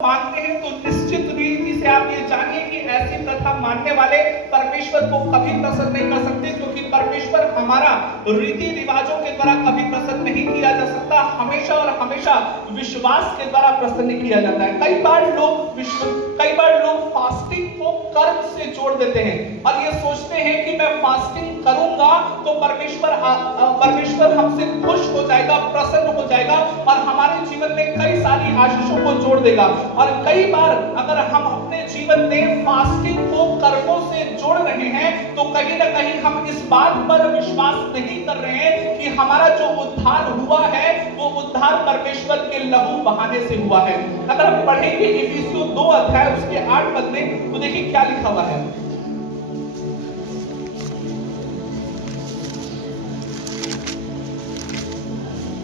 मानते हैं तो निश्चित रीति से आप ये जानिए कि ऐसी प्रथा मानने वाले परमेश्वर को कभी प्रसन्न नहीं कर सकते, क्योंकि परमेश्वर हमारा रीति रिवाजों के द्वारा कभी प्रसन्न नहीं किया जा सकता। हमेशा और हमेशा विश्वास के द्वारा प्रसन्न किया जाता है। कई बार लोग फास्टिंग को कर्म से जोड़ देते हैं और ये सोचते हैं कि मैं फास्टिंग करूंगा तो परमेश्वर हमसे खुश हो जाएगा, प्रसन्न हो जाएगा और हमारे जीवन में कई सारी आशीषों को जोड़ देगा। और कई बार अगर हम अपने जीवन में फास्टिंग को कर्मों से जोड़ रहे हैं तो कहीं ना कहीं हम इस बात पर विश्वास नहीं कर रहे हैं कि हमारा जो उद्धार हुआ है वो उद्धार परमेश्वर के लहू बहाने से हुआ है। अगर हम पढ़ेंगे इफिसियों 2 अध्याय उसके 8 पद में तो देखिए क्या लिखा हुआ है।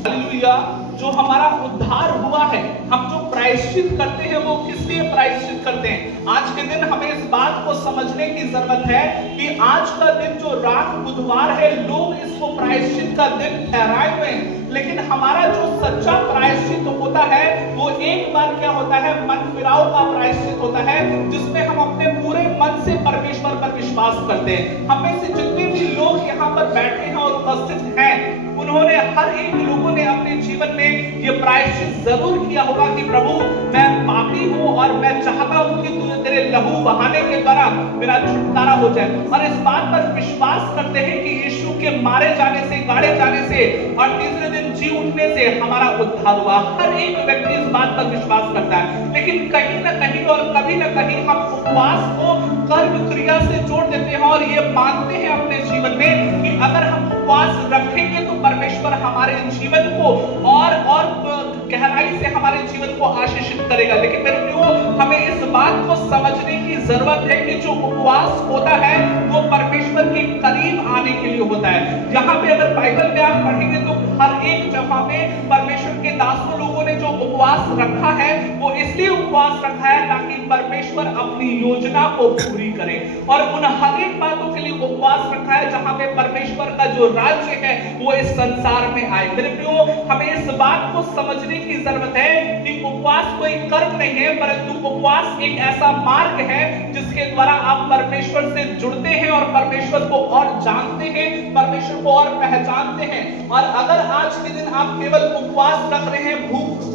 हालेलुया। जो हमारा उद्धार हुआ है, हम जो प्रायश्चित करते हैं वो किस लिए प्रायश्चित करते हैं? आज के दिन हमें इस बात को समझने की जरूरत है कि आज का दिन जो रात बुधवार है, लोग इसको प्रायश्चित का दिन ठहराए हुए हैं, लेकिन हमारा जो सच्चा प्रायश्चित होता है वो एक बार क्या होता है, मन फिराव का प्रायश्चित होता है, जिसमें हम अपने पूरे मन से परमेश्वर पर विश्वास करते हैं। हम में से जितने भी लोग यहाँ पर बैठे हैं और उपस्थित हैं, उन्होंने हर एक लोगों ने अपने जीवन में ये प्रायश्चित जरूर किया होगा कि प्रभु मैं पापी हूँ और मैं चाहता हूँ कि तू तेरे लहू बहाने के द्वारा मेरा छुटकारा हो जाए, और इस बात पर विश्वास करते हैं कि यीशु के मारे जाने से, गाड़े जाने से और तीसरे दिन जी उठने से हमारा उद्धार हुआ। हर एक व्यक्ति इस बात पर विश्वास करता है, लेकिन कहीं ना कहीं और कभी ना कहीं हम उपवास को कर्म क्रिया से जोड़ देते हैं और ये मानते हैं अपने जीवन में कि अगर हम उपवास रखेंगे तो परमेश्वर हमारे जीवन को और गहराई से हमारे जीवन को आशीषित करेगा। लेकिन मेरे प्रियो, हमें इस बात को समझने की जरूरत है कि जो उपवास होता है वो परमेश्वर के करीब आने के लिए होता है। यहाँ पे अगर बाइबल में आप पढ़ेंगे तो हर एक जगह पे परमेश्वर के दासों लोगों ने जो उपवास रखा है वो इसलिए उपवास रखा है ताकि परमेश्वर अपनी योजना को पूरी करे, और उन हर एक बातों के लिए उपवास रखा है जहां पे परमेश्वर का जो राज्य है वो इस संसार में आए। मेरे प्रियो, हमें इस बात को समझने की जरूरत है कि उपवास कोई कर्म नहीं है, परंतु उपवास एक ऐसा मार्ग है जिसके द्वारा आप परमेश्वर से जुड़ते हैं और परमेश्वर को और जानते हैं, परमेश्वर को और पहचानते हैं। और अगर आज के दिन आप केवल उपवास रख रहे हैं, भूख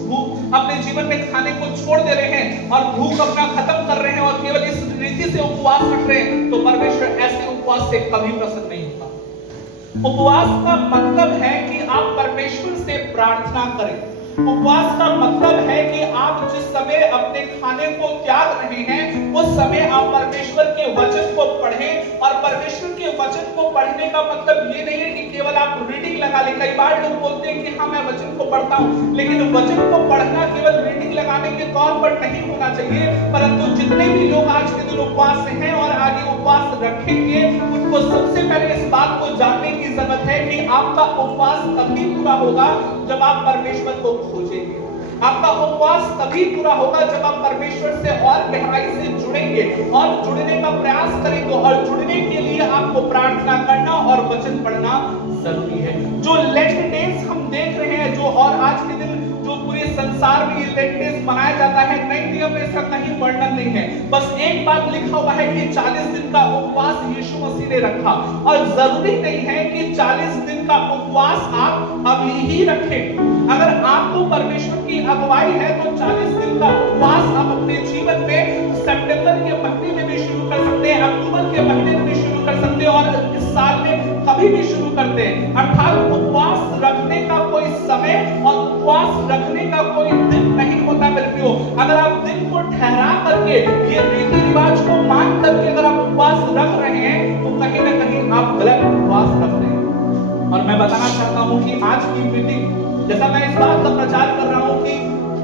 अपने जीवन में खाने को छोड़ दे रहे हैं और भूख अपना खत्म कर रहे हैं और केवल इस रीति से उपवास रख रहे हैं, तो परमेश्वर ऐसे उपवास से कभी प्रसन्न नहीं होगा। उपवास का मतलब है कि आप परमेश्वर से प्रार्थना करें। उपवास का मतलब है कि आप जिस समय अपने खाने को त्याग रहे हैं उस समय आप परमेश्वर के वचन को पढ़ें, और परमेश्वर के वचन को पढ़ने का मतलब ये नहीं है कि केवल आप रीडिंग लगा लें। कई बार लोग बोलते हैं कि हाँ मैं वचन को पढ़ता हूँ, लेकिन वचन को पढ़ना केवल रीडिंग लगाने के तौर पर नहीं होना चाहिए। परंतु जितने भी लोग आज के दिन उपवास हैं और आगे उपवास रखेंगे, उनको सबसे पहले इस बात को जानने की जरूरत है कि आपका उपवास तभी पूरा होगा जब आप परमेश्वर को खोजेंगे। आपका उपवास तभी पूरा होगा जब आप परमेश्वर से और गहराई से जुड़ेंगे और जुड़ने का प्रयास करेंगे, और जुड़ने के लिए आपको प्रार्थना करना और वचन पढ़ना जरूरी है। जो लेंट डेज हम देख रहे हैं, जो और आज के दिन जो पूरे संसार में ये लेंट डेज मनाया जाता है, नए नियम में इसका कहीं वर्णन नहीं है। बस एक बात लिखा हुआ है कि 40 दिन का उपवास यीशु मसीह ने रखा, और जरूरी नहीं है कि 40 दिन का उपवास आप अभी ही रखें। अगर आपको परमेश्वर की अगुवाई है तो 40 दिन का उपवास आप अपने जीवन में सितंबर के महीने में भी शुरू कर सकते हैं, अक्टूबर के महीने में भी शुरू कर सकते हैं, और इस साल में कभी भी शुरू करते हैं। अर्थात उपवास रखने का कोई समय और उपवास रखने का कोई दिन नहीं होता मेरे प्रियो। अगर आप दिन को ठहरा करके ये रीति रिवाज को मान करके अगर आप उपवास रख रहे हैं तो कहीं ना कहीं आप गलत उपवास रख रहे हैं। और मैं बताना चाहता हूं कि आज की मीटिंग, जैसा मैं इस बात का प्रचार कर रहा हूं कि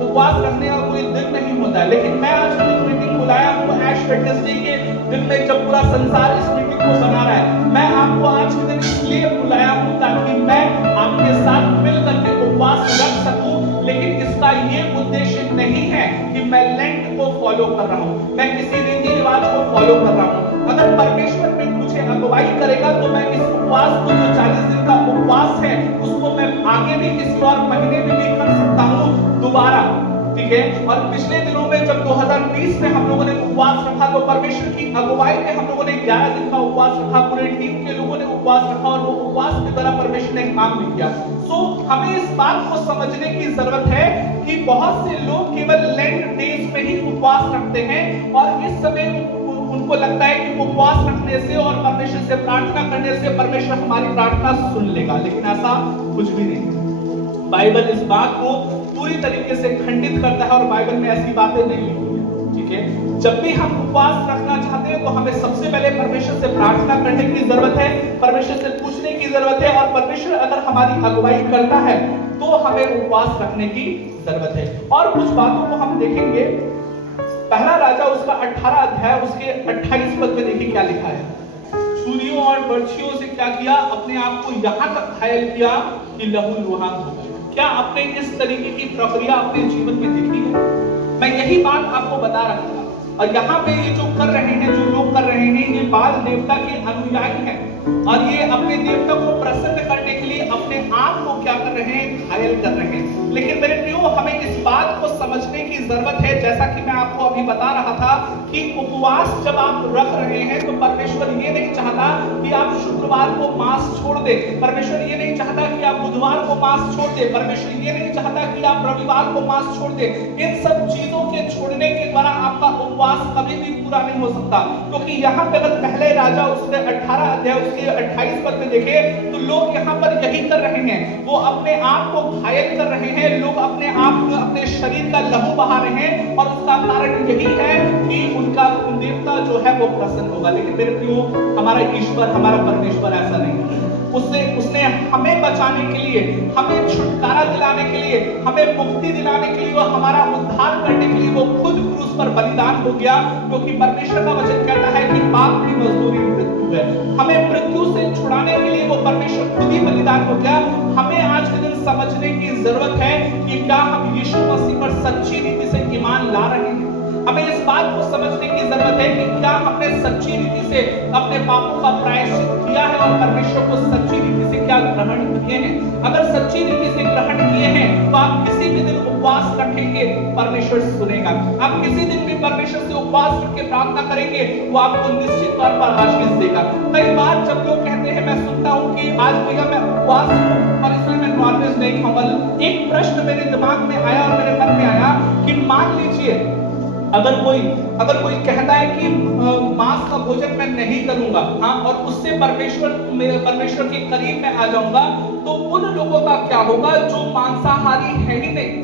उपवास रखने का कोई दिन नहीं होता है, लेकिन मैं आज की मीटिंग बुलाया हूं ऐश वेडनेसडे के दिन में, जब पूरा संसार इस मीटिंग को मना रहा है। मैं आपको आज के दिन इसलिए बुलाया हूं ताकि मैं आपके साथ मिलकर के उपवास रख सकूं, लेकिन इसका ये उद्देश्य नहीं है कि मैं लेंट को फॉलो कर रहा हूं, मैं किसी रीति रिवाज को फॉलो कर रहा हूं। अगर परमेश्वर में मुझे अगुवाई करेगा तो मैं इस उपवास को, जो 40 दिन का उपवास है, उसको मैं आगे भी किसी और महीने में भी कर सकता हूं दोबारा। ठीक है। और पिछले दिनों में जब 2020 में हम लोगों ने उपवास रखा तो परमेश्वर की अगुवाई में हम लोगों ने 11 दिन का उपवास रखा, पूरे टीम के लोगों ने उपवास रखा और वो उपवास के द्वारा परमेश्वर ने काम भी किया। सो हमें इस बात को समझने की जरूरत है कि बहुत से लोग केवल लेंट डेज में ही उपवास रखते हैं और इस समय उनको लगता है कि उपवास रखने से और परमेश्वर से प्रार्थना करने से परमेश्वर हमारी प्रार्थना सुन लेगा, लेकिन ऐसा कुछ भी नहीं। बाइबल इस बात को पूरी तरीके से खंडित करता है और बाइबल में ऐसी बातें नहीं लिखी है, ठीक है। जब भी हम उपवास रखना चाहते हैं तो हमें सबसे पहले परमेश्वर से प्रार्थना करने की जरूरत है, परमेश्वर से पूछने की जरूरत है, और परमेश्वर अगर हमारी अगुवाई करता है तो हमें उपवास रखने की जरूरत है। और कुछ बातों को हम देखेंगे। पहला राजा उसका 18 अध्याय उसके 28 पद में देखिए क्या लिखा है। छुरियों और बर्छियों से क्या किया, अपने आप को यहां तक घायल किया कि लहू लुहान हो गए। क्या आपने इस तरीके की प्रक्रिया अपने जीवन में देखी है? मैं यही बात आपको बता रहा था। और यहाँ पे ये जो कर रहे हैं, जो लोग कर रहे हैं, ये बाल देवता के अनुयायी हैं और ये अपने देवता को प्रसन्न करने के लिए अपने आप को क्या कर रहे हैं, घायल कर रहे हैं। लेकिन मेरे प्रियो, हमें इस बात को समझने की जरूरत है, जैसा कि मैं आपको अभी बता रहा था कि उपवास जब आप रख रहे हैं तो परमेश्वर ये नहीं चाहता कि आप शुक्रवार को मांस छोड़ दे, परमेश्वर ये नहीं चाहता कि आप बुधवार को मांस छोड़ दे, परमेश्वर ये नहीं चाहता कि आप रविवार को मांस छोड़ दे। इन सब चीजों के छोड़ने के द्वारा आपका उपवास कभी भी पूरा नहीं हो सकता, क्योंकि यहाँ पे अगर पहले राजा उसके 18 अध्याय उसके 28 पद में देखे तो लोग यहाँ पर यही कर रहे हैं, वो अपने आप को घायल कर रहे हैं, लोग अपने आप अपने शरीर का लहू बहा रहे हैं और उसका कारण यही है कि उनका देवता जो है वो प्रसन्न होगा। लेकिन मेरे प्रियो, हमारा ईश्वर, हमारा परमेश्वर ऐसा नहीं है। उसने हमें बचाने के लिए, हमें छुटकारा दिलाने के लिए, हमें मुक्ति दिलाने के लिए, वो हमारा उद्धार करने के लिए वो खुद क्रूस पर बलिदान हो गया, क्योंकि परमेश्वर का वचन कहता है कि पाप की मजदूरी मृत्यु है। हमें मृत्यु से छुड़ाने के लिए वो परमेश्वर खुद ही बलिदान हो गया। हमें आज के दिन समझने की जरूरत है कि क्या हम यीशु मसीह पर सच्ची रीति से ईमान ला रहे हैं। हमें इस बात को समझने की जरूरत है कि क्या हमने सच्ची रीति से अपने पापों का प्रायश्चित किया है और परमेश्वर को सच्ची रीति से क्या ग्रहण किए हैं। अगर सच्ची रीति से ग्रहण किए हैं तो आप किसी भी दिन उपवास रखेंगे, परमेश्वर सुनेगा। आप किसी दिन भी परमेश्वर से उपवास रख के प्रार्थना करेंगे, वो आपको निश्चित तौर पर आशीष देगा। कई बार जब लोग कहते हैं, मैं सुनता हूँ कि आज भैया मैं उपवास हूँ और इसलिए मैं नॉनवेज नहीं खाऊंगा। एक प्रश्न मेरे दिमाग में आया और मेरे मन में आया कि मान लीजिए अगर कोई कहता है कि मांस का भोजन मैं नहीं करूंगा, हाँ, और उससे परमेश्वर के करीब में आ जाऊंगा, तो उन लोगों का क्या होगा जो मांसाहारी है ही नहीं?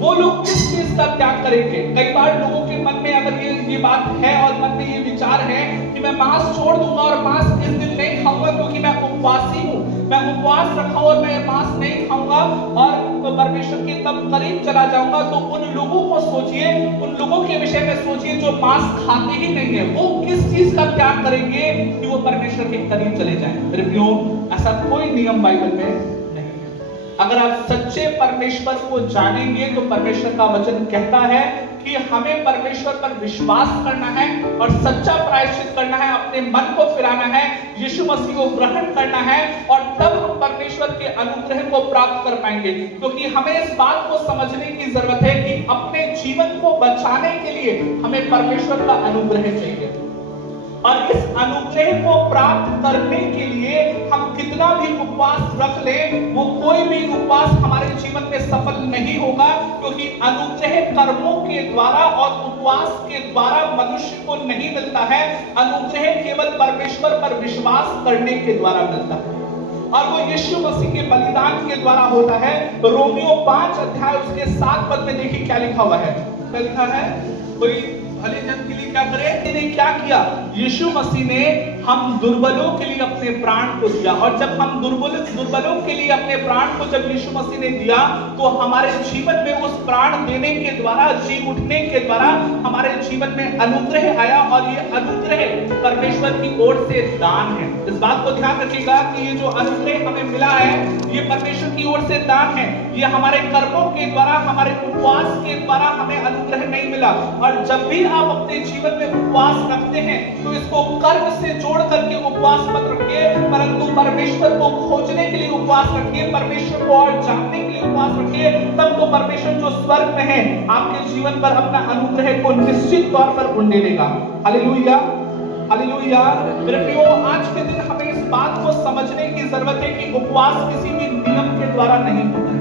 वो लोग किस चीज का त्याग करेंगे? कई बार लोगों के मन में अगर ये बात है और मन में ये विचार है कि मैं मांस छोड़ दूंगा और मांस इस दिन नहीं खाऊंगा क्योंकि मैं उपवासी हूँ, मैं उपवास रखा और मैं मांस नहीं खाऊंगा और तो परमेश्वर के तब करीब चला जाऊंगा, तो उन लोगों को सोचिए, उन लोगों के विषय में सोचिए जो मांस खाते ही नहीं है। वो किस चीज का त्याग करेंगे कि वो परमेश्वर के करीब चले जाएं? मेरे प्रियो, ऐसा कोई नियम बाइबल में नहीं है। अगर आप सच्चे परमेश्वर को जानेंगे तो परमेश्वर का वचन कहता है कि हमें परमेश्वर पर विश्वास करना है और सच्चा प्रायश्चित करना है, अपने मन को फिराना है, यीशु मसीह को ग्रहण करना है, और तब हम परमेश्वर के अनुग्रह को प्राप्त कर पाएंगे। क्योंकि हमें इस बात को समझने की जरूरत है कि अपने जीवन को बचाने के लिए हमें परमेश्वर का अनुग्रह चाहिए, और इस अनुग्रह को प्राप्त करने के लिए हम कितना भी उपवास रख लें, वो कोई भी उपवास हमारे जीवन में सफल नहीं होगा, क्योंकि अनुग्रह कर्मों के द्वारा और उपवास के द्वारा मनुष्य को नहीं मिलता है। अनुग्रह केवल परमेश्वर पर विश्वास करने के द्वारा मिलता है, और वो यीशु मसीह के बलिदान के द्वारा होता है। रोमियो 5 अध्याय उसके 7 पद में देखिए क्या लिखा हुआ है। क्या लिखा है? कोई भले जन के लिए क्या करे? इन्होंने क्या किया? यीशु मसीह ने हम दुर्बलों के लिए अपने प्राण को दिया, और जब हम दुर्बलों के लिए अपने प्राण को जब यीशु मसीह ने दिया, तो हमारे जीवन में उस प्राण देने के द्वारा, जी उठने के द्वारा हमारे जीवन में अनुग्रह आया, और ये अनुग्रह परमेश्वर की ओर से दान है। इस बात को ध्यान रखिएगा कि ये जो अनुग्रह हमें मिला है, ये परमेश्वर की ओर से दान है। ये हमारे कर्मों के द्वारा, हमारे उपवास के द्वारा हमें अनुग्रह नहीं मिला। और जब भी आप अपने जीवन में उपवास रखते हैं तो इसको कर्म से जोड़ करके उपवास मत रखिए, परंतु परमेश्वर को खोजने के लिए उपवास रखिए, परमेश्वर को और जानने के लिए उपवास रखिए। तब तो परमेश्वर जो स्वर्ग में है आपके जीवन पर अपना अनुग्रह को निश्चित तौर पर उंडे देगा। Hallelujah, hallelujah. मेरे प्रियो, आज के दिन हमें इस बात को समझने की जरूरत है कि उपवास किसी भी नियम के द्वारा नहीं होता है।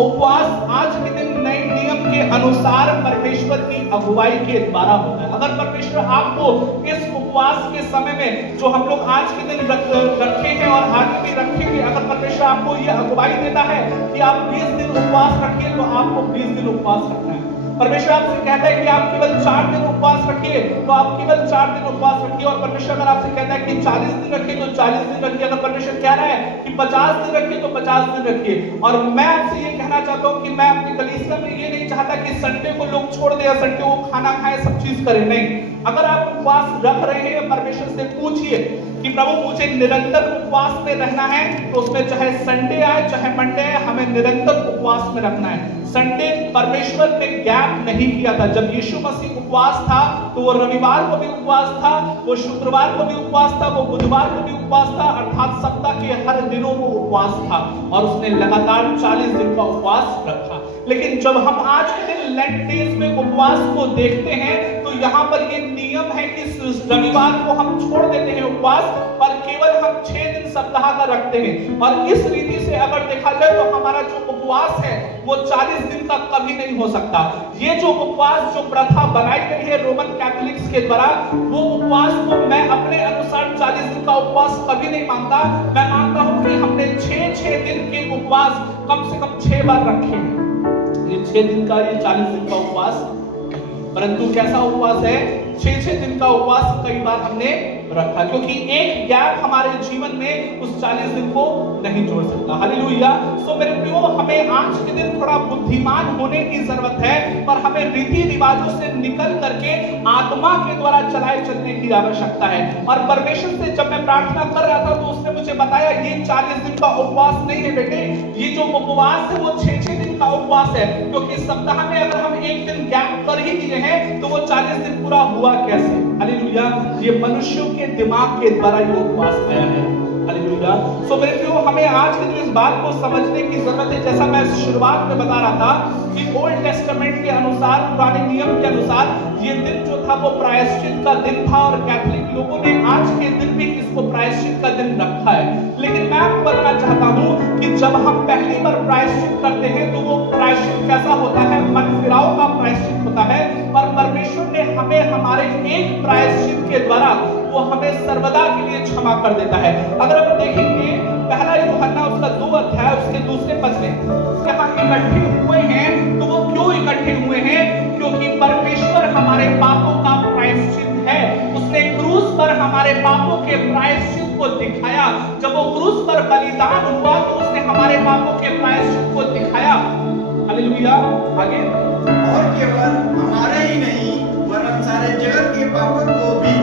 उपवास आज के दिन नए नियम के अनुसार परमेश्वर की अगुवाई के द्वारा होता है। अगर परमेश्वर आपको इस उपवास के समय में जो हम लोग आज के दिन रखे हैं और आगे भी रखेंगे, अगर परमेश्वर आपको ये अगुवाई देता है कि आप 20 दिन उपवास रखिए तो आपको 20 दिन उपवास रखना है। परमेश्वर आपसे कहता है कि आप केवल 4 दिन उपवास रखिए तो आप केवल 4 दिन उपवास रखिए। और परमेश्वर अगर आपसे कहता है कि 40 दिन रखिए तो 40 दिन रखिए। अगर परमेश्वर कह रहा है कि 50 दिन रखिए तो 50 दिन रखिए। और मैं आपसे ये कहना चाहता हूँ कि मैं अपनी कलीसिया में ये नहीं चाहता कि संडे को लोग छोड़ दे या संडे को खाना खाए, सब चीज करें, नहीं। अगर आप उपवास रख रहे हैं, परमेश्वर से पूछिए कि प्रभु मुझे निरंतर उपवास में रहना है, तो उसमें चाहे संडे आए चाहे मंडे आए, हमें निरंतर उपवास में रखना है। संडे परमेश्वर ने गैप नहीं किया था। जब यीशु मसीह उपवास था तो वो रविवार को भी उपवास था, वो शुक्रवार को भी उपवास था, वो बुधवार को भी उपवास था, अर्थात सप्ताह के हर दिनों को उपवास था और उसने लगातार 40 दिन का उपवास रखा। लेकिन जब हम आज के दिन लेंट डेज में उपवास को देखते हैं तो यहाँ पर ये नियम है कि रविवार को हम छोड़ देते हैं उपवास और केवल हम 6 दिन सप्ताह का रखते हैं। और इस रीति से अगर देखा जाए तो हमारा जो उपवास है वो 40 दिन तक कभी नहीं हो सकता। ये जो उपवास जो प्रथा बनाई गई है रोमन कैथोलिक्स के द्वारा, वो उपवास को मैं अपने अनुसार 40 दिन का उपवास कभी नहीं मानता। मैं मानता हूं कि हमने 6 दिन के उपवास कम से कम 6 बार रखे हैं। ये 6 दिन का, ये 40 दिन का उपवास, परंतु कैसा उपवास है? 6 दिन का उपवास कई बार हमने रखा, क्योंकि एक गैप हमारे जीवन में उस 40 दिन को नहीं जोड़ सकता। हालेलुया। सो मेरे प्रियो, हमें आज के दिन थोड़ा बुद्धिमान होने की जरूरत है और हमें रीति रिवाजों से निकल करके आत्मा के द्वारा चलाए चलने की आवश्यकता है। और परमेश्वर से जब मैं प्रार्थना कर रहा था तो उसने मुझे बताया ये 40 दिन का उपवास नहीं है बेटे, ये जो उपवास है वो 6 दिन का उपवास है। क्योंकि सप्ताह में अगर हम एक दिन गैप कर ही दिए हैं तो वो 40 दिन पूरा हुआ कैसे? हालेलुया। ये मनुष्यों के दिमाग के द्वारा ये उपवास आया है। हालेलुया। सो मेरे प्रियो, हमें आज के दिन इस बात को समझने की जरूरत है। जैसा मैं शुरुआत में बता रहा था कि ओल्ड टेस्टामेंट के अनुसार, पुराने नियम के अनुसार ये दिन जो था वो प्रायश्चित का दिन था और कैथोलिक लोगों ने आज के दिन भी इसको प्रायश्चित का दिन रखा है। लेकिन मैं आपको बताना चाहता हूं कि जब हम पहली बार प्रायश्चित करते हैं तो वो प्रायश्चित कैसा होता है? मन फिराव का प्रायश्चित होता है। और परमेश्वर ने हमें हमारे एक प्रायश्चित के द्वारा वो हमें सर्वदा के लिए क्षमा कर देता है। अगर हम देखेंगे पहला यूहन्ना उसका 2 अध्याय उसके दूसरे पद में यहाँ इकट्ठे हुए हैं, तो वो क्यों इकट्ठे हुए हैं? क्योंकि परमेश्वर हमारे पापों का प्रायश्चित है। उसने क्रूस पर हमारे पापों के प्रायश्चित को दिखाया। जब वो क्रूस पर बलिदान हुआ तो उसने हमारे पापों के प्रायश्चित को दिखाया। हालेलुया। आगे, और केवल हमारे ही नहीं वरन सारे जगत के पापों को भी,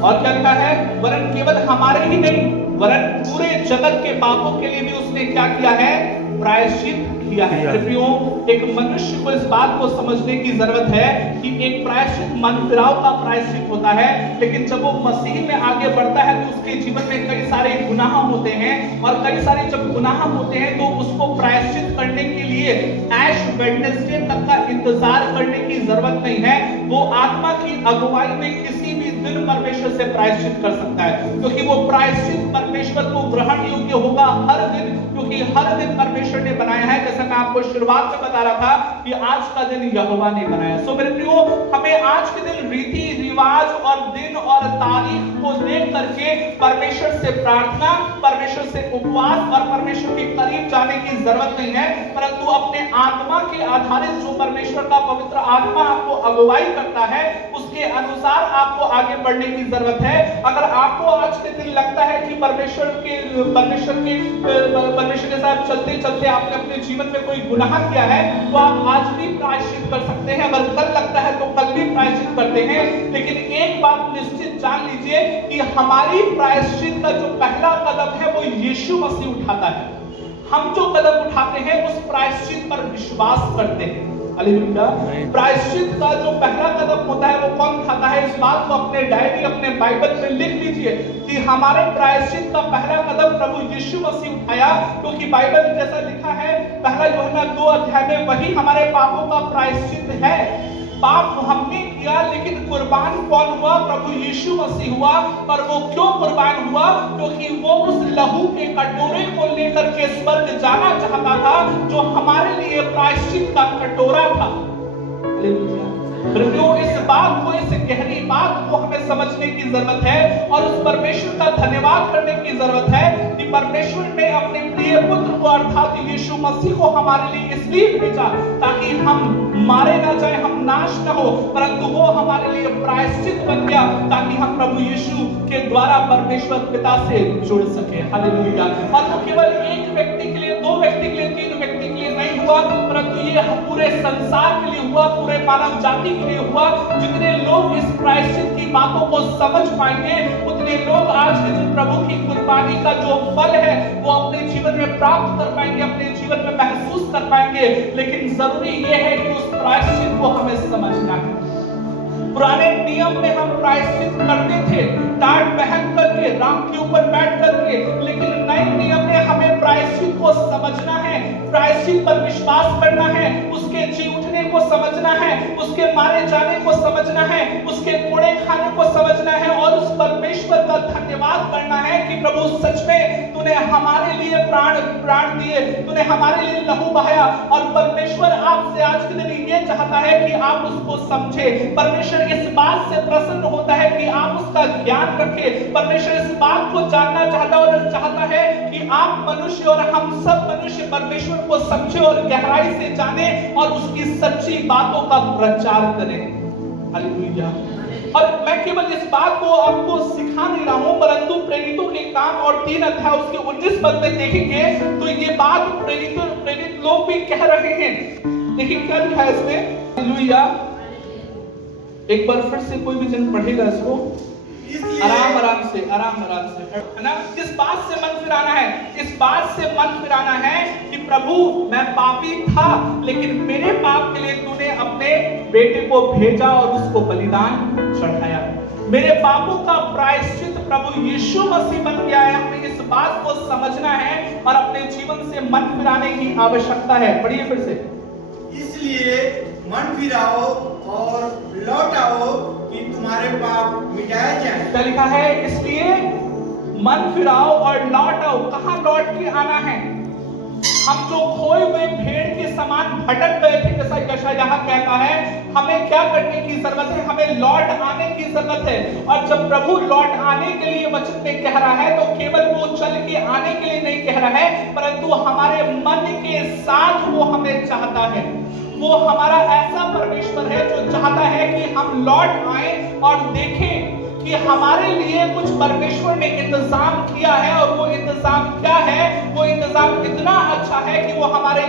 और क्या लिखा है? वरन केवल हमारे ही नहीं वरन पूरे जगत के पापों के लिए भी उसने क्या किया है? प्रायश्चित किया है। प्रियो, एक मनुष्य को इस बात को समझने की जरूरत है कि एक प्रायश्चित मन फिराव का प्रायश्चित होता है, लेकिन जब वो मसीह में आगे बढ़ता है तो उसके जीवन में कई सारे गुनाह होते हैं और कई सारे जब गुनाह होते हैं तो उसको प्रायश्चित करने के लिए ऐश वेडनेसडे तक का इंतजार करने की जरूरत नहीं है। वो आत्मा की अगुवाई में किसी भी दिन परमेश्वर से प्रायश्चित कर सकता है, क्योंकि वो प्रायश्चित परमेश्वर को ग्रहण योग्य होगा हर दिन, क्योंकि हर दिन परमेश्वर ने बनाया है। जैसा मैं आपको शुरुआत में बता रहा था कि आज का दिन यहोवा ने बनाया। सो मेरे प्रियो, हमें आज के दिन रीति रिवाज और दिन और तारीख को देख करके परमेश्वर से प्रार्थना, परमेश्वर से उपवास और परमेश्वर के करीब जाने की जरूरत नहीं है, परंतु अपने आत्मा के आधारित जो परमेश्वर का पवित्र आत्मा आपको अगुवाई करता है उसके अनुसार आपको आगे बढ़ने की जरूरत है। अगर आपको आज के दिन लगता है कि परमेश्वर के साथ चलते चलते आपने अपने जीवन में कोई गुनाह किया है तो आप आज भी प्रायश्चित कर सकते हैं। अगर कल लगता है तो कल भी प्रायश्चित करते हैं। लेकिन एक बात निश्चित जान लीजिए कि हमारी प्रायश्चित का जो पहला कदम है वो यीशु मसीह उठाता है। हम जो कदम उठाते हैं उस प्रायश्चित पर विश्वास करते हैं। हालेलुया। प्रायश्चित का जो पहला कदम होता है वो कौन उठाता है? इस बात को अपने डायरी, अपने बाइबल में लिख लीजिए कि हमारे प्रायश्चित का पहला कदम प्रभु यीशु मसीह उठाया, क्योंकि बाइबल में जैसा लिखा है पहला यूहन्ना 2 अध्याय में, वही हमारे पापों का प्रायश्चित है। पाप हमने किया, लेकिन कुर्बान कौन हुआ? प्रभु यीशु मसीह हुआ। पर वो क्यों कुर्बान हुआ? क्योंकि वो उस लहू के कटोरे को लेकर के स्वर्ग जाना चाहता था, जो हमारे लिए प्रायश्चित का कटोरा था। इस बात को, इस गहरी बात को हमें समझने की जरूरत है और उस परमेश्वर का धन्यवाद करने की जरूरत है कि परमेश्वर ने अपने प्रिय पुत्र को अर्थात यीशु मसीह को हमारे लिए इसलिए भेजा ताकि हम मारे ना जाए, हम नाश ना हो, परंतु वो हमारे लिए प्रायश्चित बन गया ताकि हम प्रभु यीशु के द्वारा परमेश्वर पिता से जुड़ सके। हालेलुया। और वो केवल एक व्यक्ति के लिए, दो व्यक्ति के लिए, तीन व्यक्ति के लिए नहीं हुआ, परंतु ये पूरे संसार के लिए हुआ, पूरे मानव जाति के लिए हुआ। जितने लोग इस प्रायश्चित की बातों को समझ पाएंगे, उतने लोग आज के दिन प्रभु की कुर्बानी का जो फल है वो अपने जीवन में प्राप्त कर पाएंगे, अपने जीवन में महसूस कर पाएंगे। लेकिन जरूरी ये है कि उस प्रायश्चित को हमें समझना है। पुराने नियम में हम प्रायश्चित करते थे टाट पहन करके, राम के ऊपर बैठ करके, लेकिन नए नियम में हमें प्रायश्चित को समझना है, प्रायश्चित पर विश्वास करना है, उसके जी उठने को समझना है, उसके मारे जाने को समझना है, उसके कोड़े खाने को समझना है और उस परमेश्वर का धन्यवाद करना है कि प्रभु सच में तूने हमारे लिए प्राण दिए, तूने हमारे लिए लहू बहाया। और परमेश्वर आपसे आज के दिन ये चाहता है कि आप उसको समझे। परमेश्वर इस बात से प्रसन्न होता है कि आप उसका ज्ञान रखें। परमेश्वर इस बात को जानना चाहता है और चाहता है कि आप मनुष्य और हम सब मनुष्य परमेश्वर को समझे और गहराई से जाने और उसकी सच्ची बातों का प्रचार करें। हालेलुया। और मैं केवल इस बात को आपको सिखा नहीं रहा हूं, परंतु प्रेरितों के काम और 3 अध्याय उसके 19 पद में देखेंगे तो ये बात प्रेरित लोग भी कह रहे हैं। देखिए क्या लिखा है इसमें। हालेलुया। एक बार फिर से कोई भी जन पढ़ेगा इसको आराम से है ना। किस बात से मन फिराना है? इस बात से मन फिराना है कि प्रभु मैं पापी था, लेकिन मेरे पाप के लिए तूने अपने बेटे को भेजा और उसको बलिदान चढ़ाया। मेरे पापों का प्रायश्चित प्रभु यीशु मसीह बन गया है। हमें इस बात को समझना है और अपने जीवन से मन फिराने की आवश्यकता है। पढ़िए फिर से। इसलिए मन फिराओ और लौट आओ कि तुम्हारे पाप मिटाए जाएं। क्या लिखा है? इसलिए मन फिराओ और लौट आओ। कहां लौट के आना है? हम जो खोए हुए भेड़ के समान भटक गए थे, जैसा यशायाह कहता है, हमें क्या करने की जरूरत है? हमें लौट आने की जरूरत है। और जब प्रभु लौट आने के लिए वचन में कह रहा है तो केवल वो चल के आने के लिए नहीं कह रहा है, परंतु हमारे मन के साथ वो हमें चाहता है। वो हमारा ऐसा परमेश्वर है जो चाहता है कि हम लौट आए और देखें कि हमारे लिए कुछ परमेश्वर ने इंतजाम किया है। और वो इंतजाम क्या है? वो इंतजाम इतना अच्छा है कि वो हमारे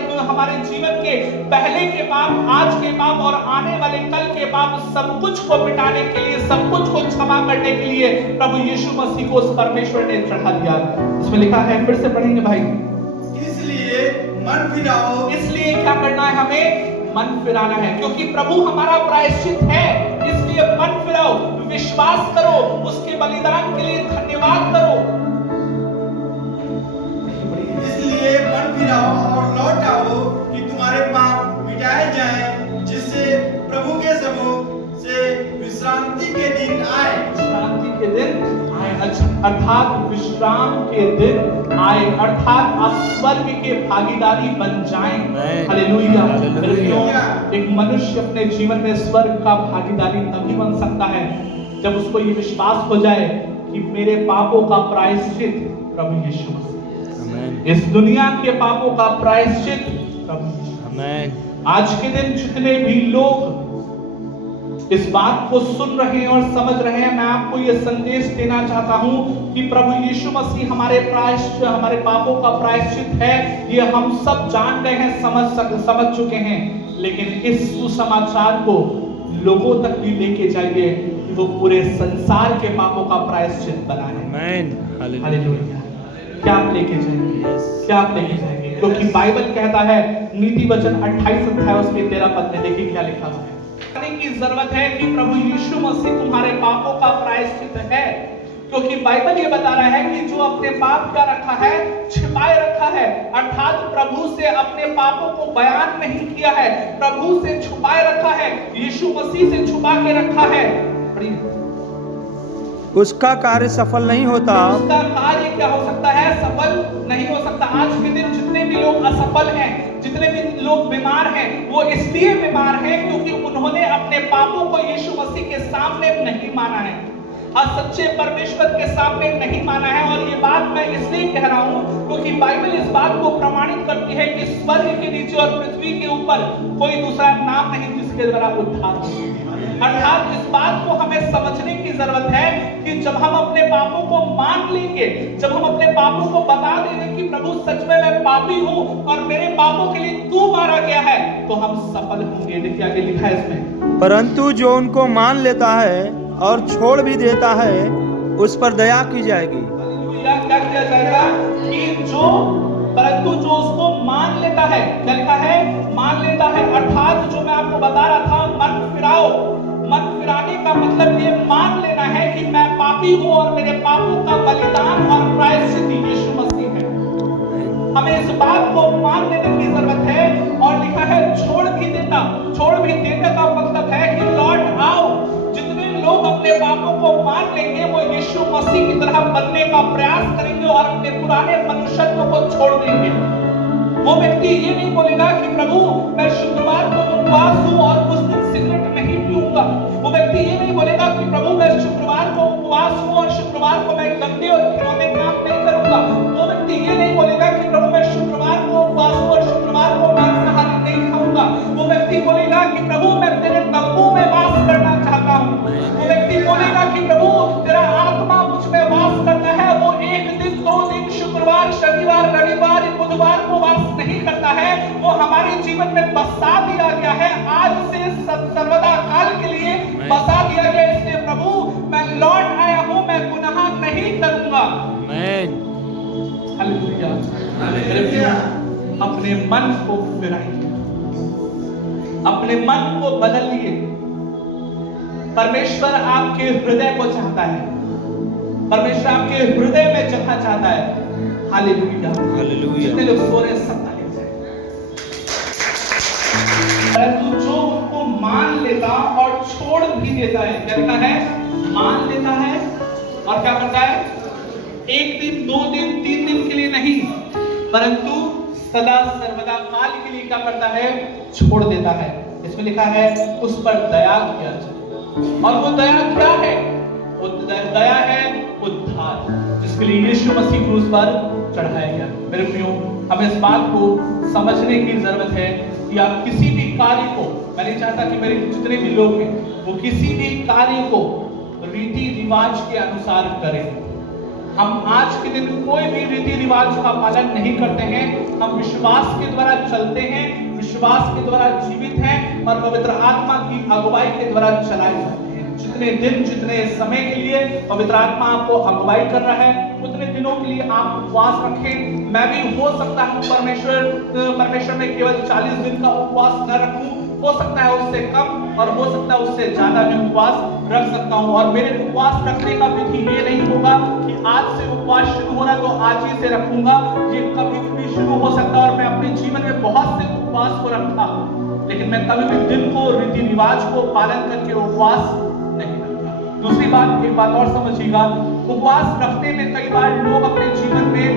जीवन के पहले के पाप, आज के पाप और आने वाले कल के पाप सब कुछ को मिटाने के लिए, सब कुछ को क्षमा करने के लिए प्रभु यीशु मसीह को उस परमेश्वर ने चढ़ा दिया। इसमें लिखा है, फिर से पढ़ेंगे भाई। इसलिए मन फिराओ। इसलिए क्या करना है? हमें मन फिराना है, क्योंकि प्रभु हमारा प्रायश्चित है। इसलिए मन फिराओ, विश्वास करो, उसके बलिदान के लिए धन्यवाद करो। इसलिए मन फिराओ और लौट आओ कि तुम्हारे पाप मिटाए जाएं, जिससे प्रभु के सम्मुख से विश्रांति के दिन आए। विश्रांति के दिन आए, अर्थात विश्राम के दिन आए, अर्थात आप स्वर्ग के भागीदारी बन जाएं। हालेलुया। एक मनुष्य अपने जीवन में स्वर्ग का भागीदारी तभी बन सकता है जब उसको ये विश्वास हो जाए कि मेरे पापों का प्रायश्चित प्रभु यीशु मसीह, इस दुनिया के पापों का प्रायश्चित प्रभु यीशु। आज के दिन जितने भी लोग इस बात को सुन रहे हैं और समझ रहे हैं, मैं आपको यह संदेश देना चाहता हूं कि प्रभु यीशु मसीह हमारे पापों का प्रायश्चित है। ये हम सब जान गए हैं, समझ चुके हैं। लेकिन इस सुसमाचार को लोगों तक भी लेके जाइए कि वो पूरे संसार के पापों का प्रायश्चित बना है। हालेलुया। क्या आप लेके जाएंगे? क्या आप लेके जाएंगे? क्योंकि बाइबल कहता है, नीति वचन 28 अध्याय उसके 13 पद में देखिए क्या लिखा हुआ है। जानने की जरूरत है कि प्रभु यीशु मसीह तुम्हारे पापों का प्रायश्चित है, क्योंकि बाइबल ये बता रहा है कि जो अपने पाप क्या रखा है, छिपाए रखा है, अर्थात प्रभु से अपने पापों को बयान नहीं किया है, प्रभु से छुपाए रखा है, यीशु मसीह से छुपा के रखा है, उसका कार्य सफल नहीं होता। उसका कार्य क्या हो सकता है? सफल नहीं हो सकता। आज के दिन जितने भी लोग असफल हैं, जितने भी लोग बीमार हैं, वो इसलिए बीमार हैं क्योंकि उन्होंने अपने पापों को यीशु मसीह के सामने नहीं माना है, सच्चे परमेश्वर के सामने नहीं माना है। और ये बात मैं इसलिए कह रहा हूं क्योंकि बाइबल इस बात को प्रमाणित करती है कि स्वर्ग के नीचे और पृथ्वी के ऊपर कोई दूसरा नाम नहीं जिसके द्वारा उद्धार हो। अर्थात इस बात को हमें समझने की जरूरत है कि जब हम अपने पापों को मान लेंगे, जब हम अपने पापों को बता देंगे कि प्रभु सच में मैं पापी हूं और मेरे पापों के लिए तू मारा गया है, तो हम सफल होंगे। देखिए आगे लिखा है इसमें, परंतु जो उनको मान लेता है और छोड़ भी देता है, उस पर दया की जाएगी। क्या किया जाएगा? कि परंतु जो उसको मान लेता है, क्या लिखा है? मान लेता है। अर्थात जो मैं आपको बता रहा था, मन फिराओ, मन फिराने का मतलब ये मान लेना है कि मैं पापी हूं और मेरे पापों का बलिदान और प्रायश्चित यीशु मसीह है। हमें इस बात को मान लेने की जरूरत है। और लिखा है छोड़ भी देता। छोड़ भी देने का मतलब है कि लौट आओ। जितने लोग अपने पापों को मान लेंगे वो यीशु मसीह की तरह बनने का प्रयास करेंगे और अपने पुराने मनुष्यत्व को छोड़ देंगे। वो व्यक्ति ये नहीं बोलेगा कि प्रभु मैं शुक्रवार को उपवास हूं और उस दिन सिगरेट नहीं पीऊंगा। वो व्यक्ति ये नहीं बोलेगा कि प्रभु मैं शुक्रवार को उपवास हूं और शुक्रवार को मैं गंदे और घिनौने काम नहीं करूंगा। वो व्यक्ति ये नहीं बोलेगा कि प्रभु मैं शुक्रवार को उपवास हूं और शुक्रवार को मांसाहारी नहीं खाऊंगा। वो व्यक्ति बोलेगा कि प्रभु मैं तेरे तंबू में वास करना चाहता हूं। वो व्यक्ति बोलेगा कि प्रभु तेरा आत्मा मुझ में वास करना है। वो एक दिन, 2 दिन, शुक्रवार, शनिवार, रविवार, बुधवार को वास नहीं करता है। वो हमारे जीवन में बसा दिया गया है, आज से सर्वदा काल के लिए बसा दिया गया। इसलिए प्रभु मैं लौट आया हूं, मैं गुनाह नहीं करूंगा। आमीन। हालेलुया। हालेलुया। अपने मन को फिराइए, अपने मन को बदलिए। परमेश्वर आपके हृदय को चाहता है, परमेश्वर आपके हृदय में जगह चाहता है। हालेलुया। हालेलुया। जितने लोग सो रहे सब ताली बजाएं। परंतु जो उनको मान लेता और छोड़ भी देता है, क्या लिखा है? मान लेता है और क्या करता है? 1 दिन, 2 दिन, 3 दिन के लिए नहीं, परंतु सदा सर्वदा काल के लिए क्या करता है? छोड़ देता है। इसमें लिखा है उस पर दया किया जाए। और वो दया क्या है? वो दया है उद्धार, जिसके लिए यीशु मसीह क्रूस पर चढ़ाया गया। मेरे प्रियो, हमें इस बात को समझने की जरूरत है कि आप किसी भी कार्य को, मैं नहीं चाहता कि मेरे जितने भी लोग हैं वो किसी भी कार्य को रीति रिवाज के अनुसार करें। हम आज के दिन कोई भी रीति रिवाज का पालन नहीं करते हैं। हम विश्वास के द्वारा चलते हैं, विश्वास के द्वारा जीवित हैं और पवित्र आत्मा की अगुवाई के द्वारा चलाए जाते हैं। जितने दिन, जितने समय के लिए पवित्र आत्मा आपको अगुवाई कर रहा है, उतने दिनों के लिए आप उपवास रखें। मैं भी हो सकता हूं परमेश्वर में केवल 40 दिन का उपवास न रखूं, हो सकता है उससे कम और हो सकता है उससे ज्यादा भी उपवास रख सकता हूं। और मेरे उपवास रखने का विधि ये नहीं होगा कि आज से उपवास शुरू हो रहा है तो आज ही से रखूंगा। ये कभी भी शुरू हो सकता है और मैं अपने जीवन में बहुत से उपवास को रखा, लेकिन मैं कभी भी दिन को, रीति रिवाज को पालन करके उपवास नहीं रखा। दूसरी बात, एक बात और समझिएगा, उपवास रखने में कई बार लोग अपने जीवन में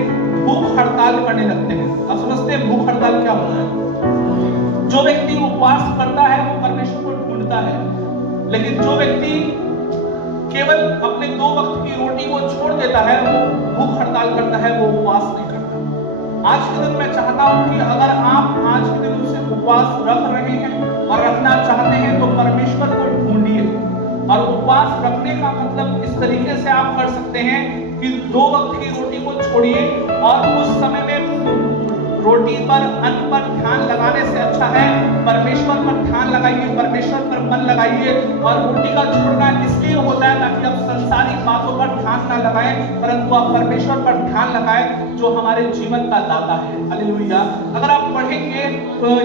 भूख हड़ताल करने लगते हैं। आप समझते हैं भूख हड़ताल क्या होता है? जो व्यक्ति उपवास करता है वो परमेश्वर को ढूंढता है, लेकिन जो व्यक्ति केवल अपने 2 वक्त की रोटी को छोड़ देता है वो भूख हड़ताल करता है, वो उपवास नहीं करता। आज के दिन मैं चाहता हूं कि अगर आप आज के दिन उससे उपवास रख रहे हैं और रखना चाहते हैं तो परमेश्वर को ढूंढिए। और उपवास रखने का मतलब इस तरीके से आप कर सकते हैं कि 2 वक्त की रोटी को छोड़िए और उस समय में रोटी पर, अन्न पर ध्यान लगाने से अच्छा है परमेश्वर पर ध्यान लगाइए, परमेश्वर पर मन लगाइए। लगाइए। और रोटी का छोड़ना इसलिए होता है ताकि आप संसारिक बातों पर ध्यान ना लगाएं, परंतु आप परमेश्वर पर ध्यान लगाएं जो हमारे जीवन का दाता है। हालेलुया। अगर आप पढ़ेंगे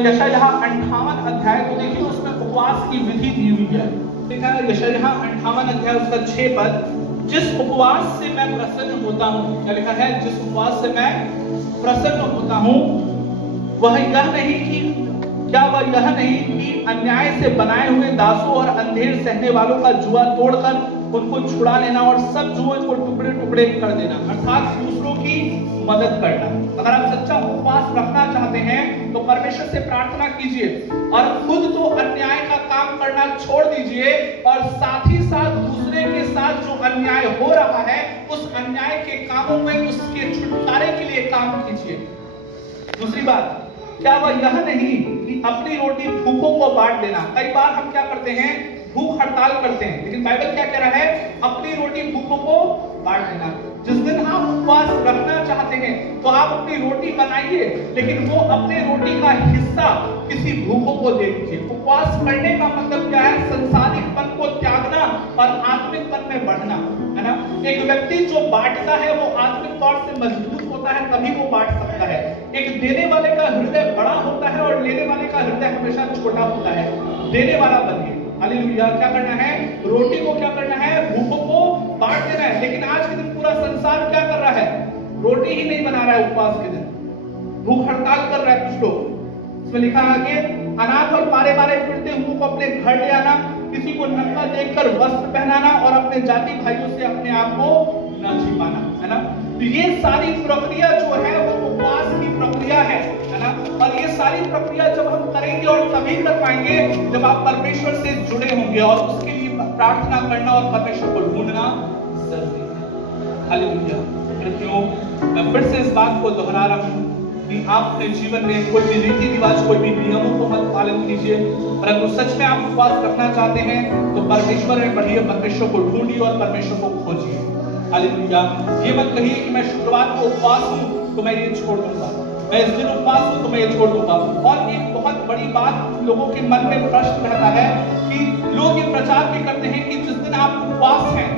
यशायाह 58 अध्याय तो देखिए उसमें उपवास की विधि दी हुई है। देखा यशायाह 58 अध्याय उसका 6 पद, जिस उपवास से मैं प्रसन्न होता हूँ, क्या लिखा है? जिस उपवास से मैं प्रसन्न होता हूँ वह यह नहीं कि अन्याय से बनाए हुए दासों और अंधेर सहने वालों का जुआ तोड़कर उनको छुड़ा लेना और सब जुए को टुकड़े टुकड़े कर देना, अर्थात दूसरों की मदद करना। अगर आप सच्चा उपवास रखना चाहते हैं तो परमेश्वर से प्रार्थना कीजिए और खुद तो अन्याय का काम करना छोड़ दीजिए और साथ ही साथ दूसरे के साथ जो अन्याय हो रहा है उस अन्याय के कामों में उसके छुटकारे के लिए काम कीजिए। दूसरी बात, क्या वह यह नहीं कि अपनी रोटी भूखों को बांट देना। कई बार हम क्या करते हैं? भूख हड़ताल करते हैं, लेकिन बाइबल क्या कह रहा है? अपनी रोटी भूखों को बांट देना। जिस दिन आप उपवास रखना चाहते हैं तो आप अपनी रोटी बनाइए, लेकिन वो अपने रोटी का हिस्सा किसी भूखों को दे दीजिए। उपवास करने का मतलब क्या है? संसारिकपन को त्यागना और आत्मिकपन में बढ़ना, है ना। एक व्यक्ति जो बांटता है वो आत्मिक तौर से मजबूत होता है, तभी वो बांट सकता है। एक देने वाले का हृदय बड़ा होता है और लेने वाले का हृदय हमेशा छोटा होता है। देने वाला बनिए। हालेलुया। क्या करना है? रोटी को क्या करना है? भूखों को बांट देना है। लेकिन आज के दिन पूरा संसार क्या कर रहा है? रोटी ही नहीं बना रहा है उपवास के दिन, भूख हड़ताल कर रहा है कुछ लोग। इसमें लिखा आगे, अनाथ और मारे मारे फिरते हुए को अपने घर ले आना, किसी को नंगा देखकर वस्त्र पहनाना और अपने जाति भाइयों से अपने आप को न छिपाना, है ना। तो ये सारी प्रक्रिया जो है वो उपवास की प्रक्रिया है ना। और ये सारी प्रक्रिया जब हम करेंगे और तभी कर पाएंगे जब आप परमेश्वर से जुड़े होंगे, और उसके लिए प्रार्थना करना और परमेश्वर को ढूंढना जरूरी है। हालेलुया। प्रियो, मैं फिर से इस बात को दोहरा रहा हूं कि आप अपने जीवन में कोई भी रीति रिवाज, कोई भी नियमों को मत पालन कीजिए, परंतु सच में आप उपवास रखना चाहते हैं तो परमेश्वर में बढ़िए, परमेश्वर को ढूंढिए और परमेश्वर को खोजिए। हालेलुया। ये मत कहिए कि मैं शुक्रवार को उपवास हूं तो मैं ये छोड़ दूंगा, मैं इस दिन उपवास हूं तो मैं ये छोड़ दूंगा। और एक बहुत बड़ी बात लोगों के मन में प्रश्न रहता है कि लोग ये प्रचार भी करते हैं कि जिस दिन आप उपवास हैं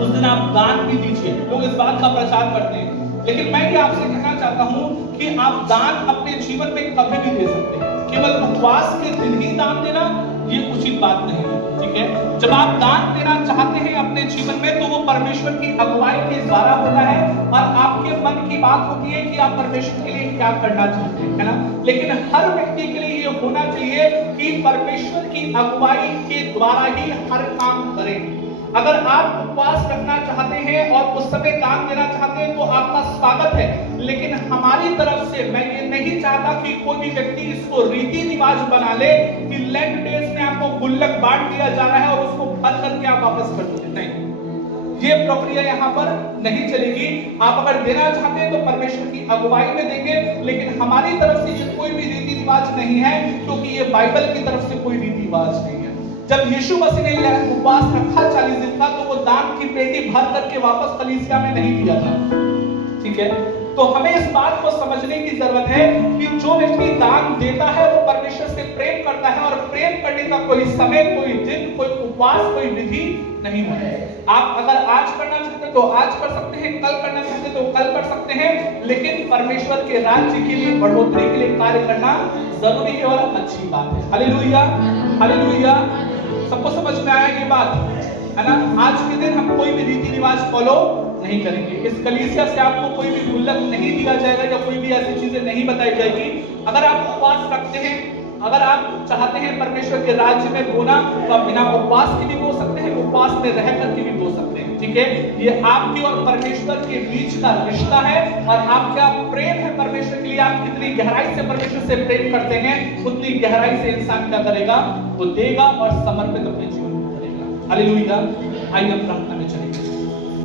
उस दिन आप दान भी दीजिए। लोग इस बात का प्रचार करते हैं, लेकिन मैं ये आपसे कहना चाहता हूं कि आप दान अपने जीवन में कभी भी दे सकते हैं। केवल उपवास के दिन ही दान देना ये उचित बात नहीं है, ठीक है। जब आप दान देना चाहते हैं अपने जीवन में तो वो परमेश्वर की अगुवाई के द्वारा होता है और आपके मन की बात होती है कि आप परमेश्वर के लिए क्या करना चाहते हैं, है ना। लेकिन हर व्यक्ति के लिए ये होना चाहिए कि परमेश्वर की अगुवाई के द्वारा ही हर काम करें। अगर आप उपवास रखना चाहते हैं और उस समय दान देना चाहते हैं तो आपका स्वागत है, लेकिन हमारी तरफ से मैं ये नहीं चाहता कि कोई भी व्यक्ति इसको रीति रिवाज बना ले कि लेंट डेज में आपको गुल्लक बांट दिया जा रहा है और उसको भर करके आप वापस कर दीजिए। नहीं, ये प्रक्रिया यहाँ पर नहीं चलेगी। आप अगर देना चाहते हैं तो परमेश्वर की अगुवाई में देंगे, लेकिन हमारी तरफ से ये कोई भी रीति रिवाज नहीं है, क्योंकि ये बाइबल की तरफ से कोई रीति रिवाज नहीं है। जब यीशु मसीह ने उपवास रखा 40 दिन का तो वो दान की पेटी भर करके वापस कलीसिया में नहीं दिया था, ठीक है। तो हमें इस बात को समझने की जरूरत है कि जो व्यक्ति दान देता है वो परमेश्वर से प्रेम करता है, और प्रेम करने का कोई समय, कोई दिन, कोई उपवास, कोई विधि नहीं होता है। आप अगर आज करना चाहते हैं तो आज कर सकते हैं, कल करना चाहते हैं तो कल कर सकते हैं, लेकिन परमेश्वर के राज्य के लिए बढ़ोतरी के लिए कार्य करना जरूरी है और अच्छी बात है। Hallelujah, hallelujah. सबको समझ में आया ये बात, है ना। आज के दिन हम कोई भी रीति रिवाज फॉलो नहीं करेंगे। इस कलीसिया से आपको कोई भी गुल्लक नहीं दिया जाएगा या कोई भी ऐसी चीजें नहीं बताई जाएगी। अगर आप उपवास रखते हैं, अगर आप चाहते हैं परमेश्वर के राज्य में बोना तो आप बिना उपवास के भी बो सकते हैं, उपवास में रह करके भी बो सकते हैं, ठीक है। ये आपकी और परमेश्वर के बीच का रिश्ता है, और आपका प्रेम है परमेश्वर के लिए। आप कितनी गहराई से परमेश्वर से प्रेम करते हैं उतनी गहराई से इंसान क्या करेगा, वो देगा और समर्पित अपने जीवन में करेगा। हालेलुया। आइए हम प्रार्थना में चलेंगे।